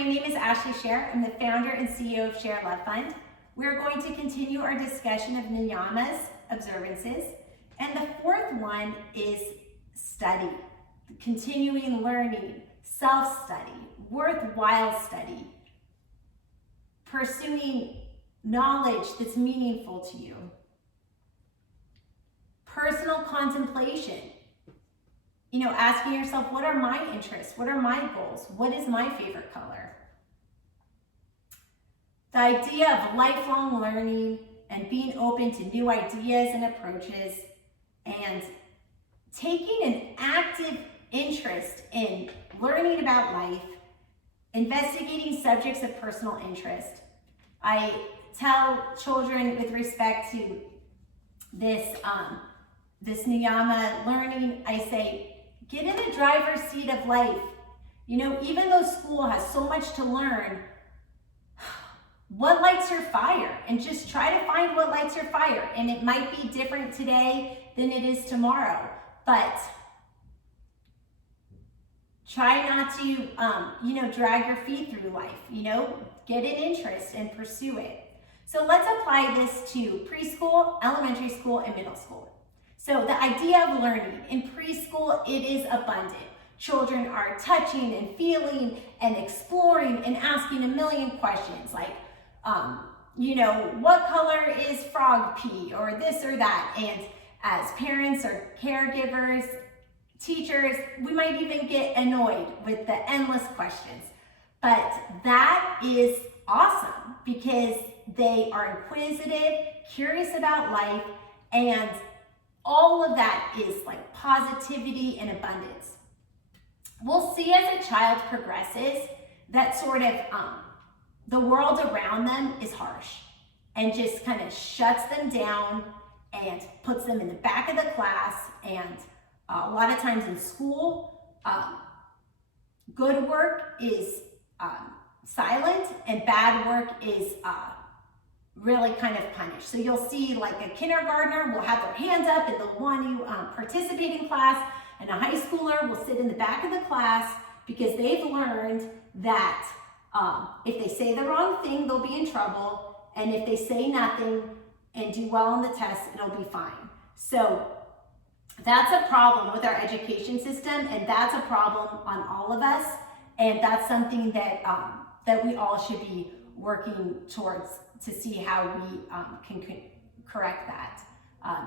my name is Ashley Scher. I'm the founder and CEO of ShareLove.Fund. We're going to continue our discussion of Niyama's observances. And the fourth one is study, continuing learning, self-study, worthwhile study, pursuing knowledge that's meaningful to you, personal contemplation. Asking yourself, what are my interests? What are my goals? What is my favorite color? The idea of lifelong learning and being open to new ideas and approaches, and taking an active interest in learning about life, investigating subjects of personal interest. I tell children with respect to this Niyama learning, I say, get in the driver's seat of life. Even though school has so much to learn, what lights your fire? And just try to find what lights your fire. And it might be different today than it is tomorrow, but try not to, drag your feet through life, get an interest and pursue it. So let's apply this to preschool, elementary school, and middle school. So the idea of learning in preschool, it is abundant. Children are touching and feeling and exploring and asking a million questions like, what color is frog pee, or this or that. And as parents or caregivers, teachers, we might even get annoyed with the endless questions. But that is awesome because they are inquisitive, curious about life, and all of that is like positivity and abundance. We'll see as a child progresses that sort of the world around them is harsh and just kind of shuts them down and puts them in the back of the class. And a lot of times in school, good work is silent and bad work is really kind of punished. So you'll see like a kindergartner will have their hand up and they'll want to participate in class, and a high schooler will sit in the back of the class because they've learned that if they say the wrong thing, they'll be in trouble, and if they say nothing and do well on the test, it'll be fine. So that's a problem with our education system, and that's a problem on all of us, and that's something that that we all should be working towards to see how we can correct that.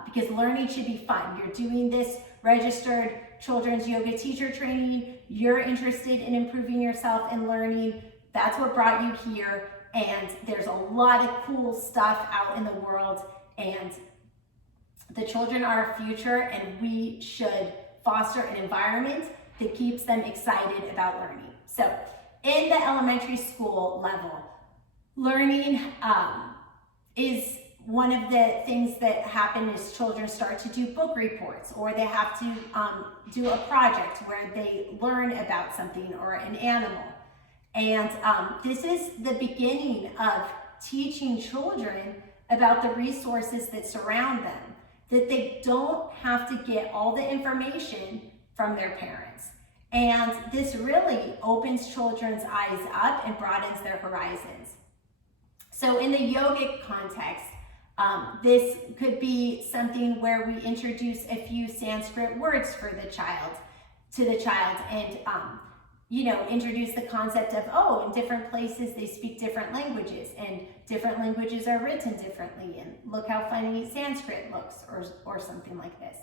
Because learning should be fun. You're doing this registered children's yoga teacher training. You're interested in improving yourself and learning. That's what brought you here. And there's a lot of cool stuff out in the world. And the children are our future, and we should foster an environment that keeps them excited about learning. So in the elementary school level, learning is one of the things that happen as children start to do book reports, or they have to do a project where they learn about something or an animal. And this is the beginning of teaching children about the resources that surround them, that they don't have to get all the information from their parents. And this really opens children's eyes up and broadens their horizons. So in the yogic context, this could be something where we introduce a few Sanskrit words for the child, and introduce the concept of, in different places they speak different languages, and different languages are written differently, and look how funny Sanskrit looks, or something like this.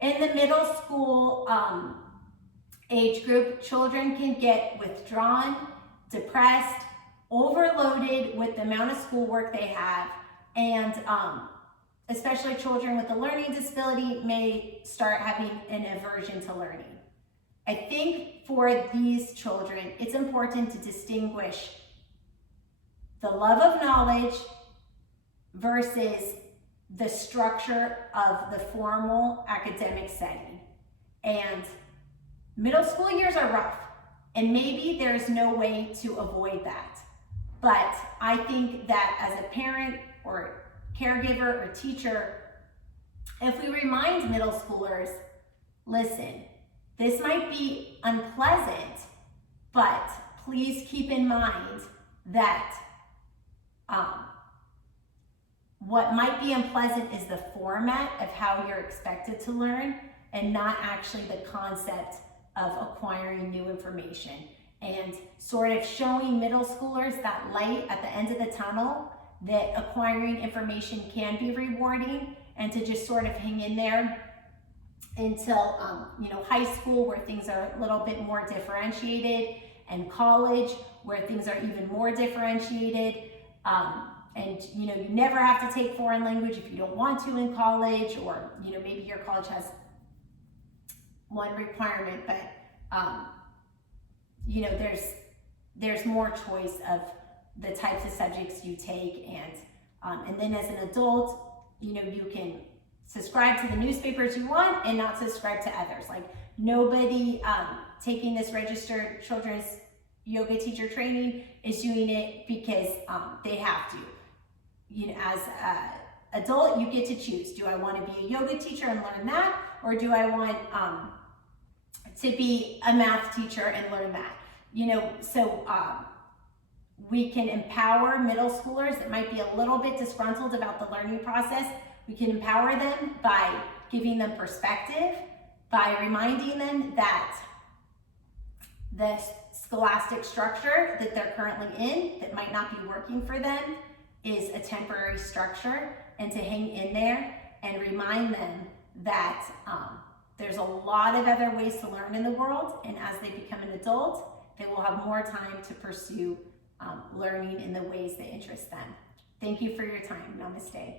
In the middle school age group, children can get withdrawn, depressed, overloaded with the amount of schoolwork they have, and especially children with a learning disability may start having an aversion to learning. I think for these children, it's important to distinguish the love of knowledge versus the structure of the formal academic setting. And middle school years are rough, and maybe there's no way to avoid that. But I think that as a parent or caregiver or teacher, if we remind middle schoolers, listen, this might be unpleasant, but please keep in mind that what might be unpleasant is the format of how you're expected to learn, and not actually the concept of acquiring new information. And sort of showing middle schoolers that light at the end of the tunnel, that acquiring information can be rewarding, and to just sort of hang in there until high school, where things are a little bit more differentiated, and college, where things are even more differentiated. And you never have to take foreign language if you don't want to in college, or maybe your college has one requirement, but there's more choice of the types of subjects you take, and then as an adult, you can subscribe to the newspapers you want and not subscribe to others. Like, nobody taking this registered children's yoga teacher training is doing it because they have to. As an adult, you get to choose. Do I want to be a yoga teacher and learn that, or do I want to be a math teacher and learn that? So we can empower middle schoolers that might be a little bit disgruntled about the learning process. We can empower them by giving them perspective, by reminding them that the scholastic structure that they're currently in, that might not be working for them, is a temporary structure, and to hang in there, and remind them that there's a lot of other ways to learn in the world, and as they become an adult, they will have more time to pursue learning in the ways that interest them. Thank you for your time. Namaste.